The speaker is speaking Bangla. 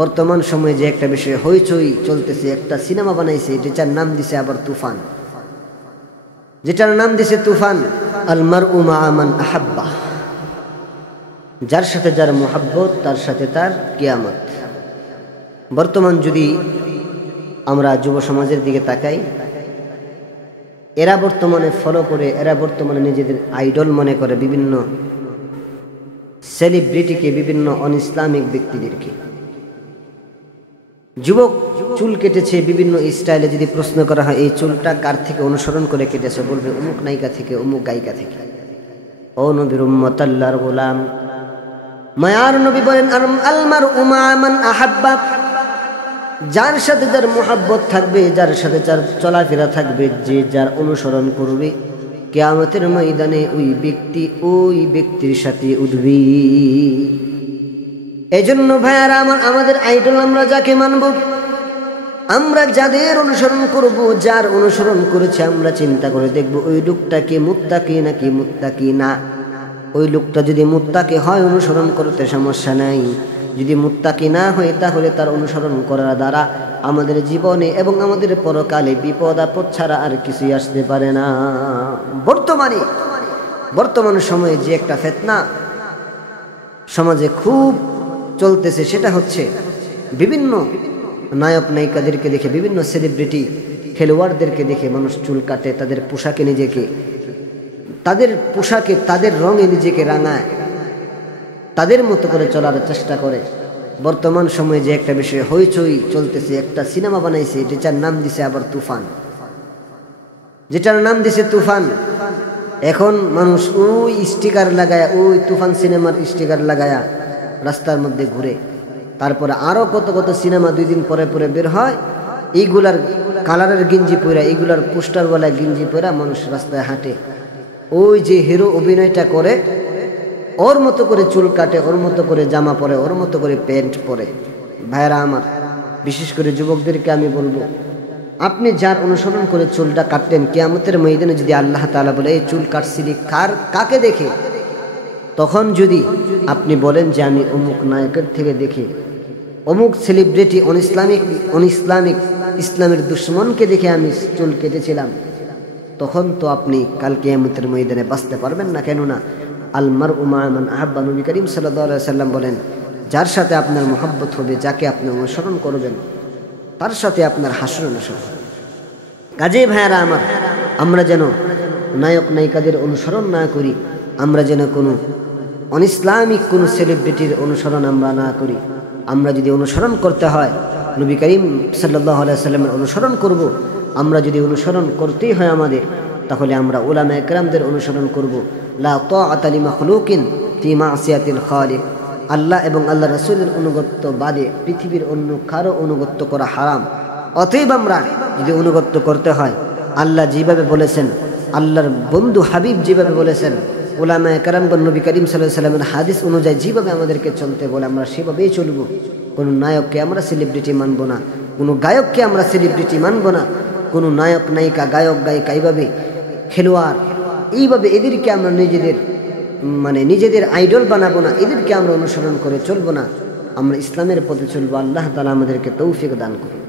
বর্তমান সময়ে যে একটা বিষয় হইচই চলতেছে, একটা সিনেমা বানাইছে যেটার নাম দিছে আবার তুফান, যেটার নাম দিছে তুফান। আল মারউ মাআ মান আহাব্বা, যার সাথে যার মুহাব্বত তার সাথে তার কিয়ামত। বর্তমান যদি আমরা যুব সমাজের দিকে তাকাই, এরা বর্তমানে ফলো করে, এরা বর্তমানে নিজেদের আইডল মনে করে বিভিন্ন সেলিব্রিটিকে, বিভিন্ন অন ইসলামিক ব্যক্তিদেরকে। যুবক চুল কেটেছে বিভিন্ন স্টাইলে, যদি প্রশ্ন করা হয় এই চুলটা কার থেকে অনুসরণ করে কেটেছে, বলবে অমুক নায়িকা থেকে, অমুক গায়িকা থেকে। ও নবীর উম্মত, আল্লাহর গোলাম, মায়ার নবী বলেন আল মারউ মাআ মান আহাব্বা, যার সাথে যার মুহাব্বত থাকবে, যার সাথে যার চলাফেরা থাকবে, যে যার অনুসরণ করবে, কিয়ামতের ময়দানে ওই ব্যক্তির সাথে উঠবে। এই জন্য ভাইয়ারা আমার, আমাদের আইডল আমরা যাকে মানব, আমরা যাদের অনুসরণ করব, যার অনুসরণ করেছে, আমরা চিন্তা করে দেখব ওই লোকটা কি মুত্তাকি নাকি মুত্তাকি না। ওই লোকটা যদি মুত্তাকি হয় অনুসরণ করতে সমস্যা নাই, যদি মুত্তাকি না হয় তাহলে তার অনুসরণ করার দ্বারা আমাদের জীবনে এবং আমাদের পরকালে বিপদ আপদ ছাড়া আর কিছুই আসতে পারে না। বর্তমান সময়ে যে একটা ফিতনা সমাজে খুব চলতেছে, সেটা হচ্ছে বিভিন্ন নায়ক নায়িকাদেরকে দেখে, বিভিন্ন সেলিব্রিটি খেলোয়াড়দেরকে দেখে মানুষ চুল কাটে, তাদের পোশাকে নিজেকে, তাদের রঙে নিজেকে রাঙায়, তাদের মতো করে চলার চেষ্টা করে। বর্তমান সময়ে যে একটা বিষয় হইচই চলতেছে, একটা সিনেমা বানাইছে যেটার নাম দিছে আবার তুফান, যেটার নাম দিছে তুফান। এখন মানুষ ওই স্টিকার লাগায়া, ওই তুফান সিনেমার স্টিকার লাগায়া রাস্তার মধ্যে ঘুরে। তারপরে আরো কত কত সিনেমা 2 দিন পরে পরে বের হয়, এইগুলার কালারের গেঞ্জি পরা, এইগুলার পোস্টারওয়ালা গেঞ্জি পরা মানুষ রাস্তায় হাঁটে। ওই যে হিরো অভিনয়টা করে, ওর মতো করে চুল কাটে, ওর মতো করে জামা পরে, ওর মতো করে প্যান্ট পরে। ভাইরা আমার, বিশেষ করে যুবকদেরকে আমি বলবো, আপনি যার অনুসরণ করে চুলটা কাটতেন, কিয়ামতের ময়দানে যদি আল্লাহ তাআলা বলে এই চুল কাটছিলি কাকে দেখে, তখন যদি আপনি বলেন যে আমি অমুক নায়কের থেকে দেখে, অমুক সেলিব্রিটি ইসলামের দুশ্মনকে দেখে আমি চুল কেটেছিলাম, তখন তো আপনি কাল কিয়ামতের ময়দানে বাঁচতে পারবেন না। কেননা আল মারউ মাআ মান আহাব্বা, নবী করিম সাল্লাল্লাহু আলাইহি সাল্লাম বলেন, যার সাথে আপনার মুহাব্বত হবে, যাকে আপনি অনুসরণ করবেন, তার সাথে আপনার হাসর নাসর। কাজেই ভাইয়ারা আমার, আমরা যেন নায়ক নায়িকাদের অনুসরণ না করি, আমরা যেন কোনো অনইসলামিক কোনো সেলিব্রিটির অনুসরণ আমরা না করি। আমরা যদি অনুসরণ করতে হয় নবী করিম সাল্লাল্লাহু আলাইহি সাল্লামের অনুসরণ করব। আমরা যদি অনুসরণ করতেই হয় আমাদের, তাহলে আমরা উলামায়ে কেরামদের অনুসরণ করব। লা তাআতা লিমাখলুকিন ফি মাসিয়াতিল খালিক, আল্লাহ এবং আল্লাহ রাসূলের অনুগত্য বাদে পৃথিবীর অন্য কারো অনুগত্য করা হারাম। অতএব আমরা যদি অনুগত্য করতে হয়, আল্লাহ যেভাবে বলেছেন, আল্লাহর বন্ধু হাবিব যেভাবে বলেছেন, উলামায়ে কেরামগণ নবী করিম সাল্লাল্লাহু আলাইহি সাল্লামের হাদিস অনুযায়ী যেভাবে আমাদেরকে চলতে বলে, আমরা সেভাবেই চলব। কোনো নায়ককে আমরা সেলিব্রিটি মানব না, কোনো গায়ককে আমরা সেলিব্রিটি মানব না, কোনো নায়ক নায়িকা, গায়ক গায়িকা, এইভাবে খেলোয়াড়, এইভাবে এদেরকে আমরা নিজেদের আইডল বানাবো না, এদেরকে আমরা অনুসরণ করে চলবো না। আমরা ইসলামের পথে চলবো। আল্লাহ তাআলা আমাদেরকে তৌফিক দান করুন।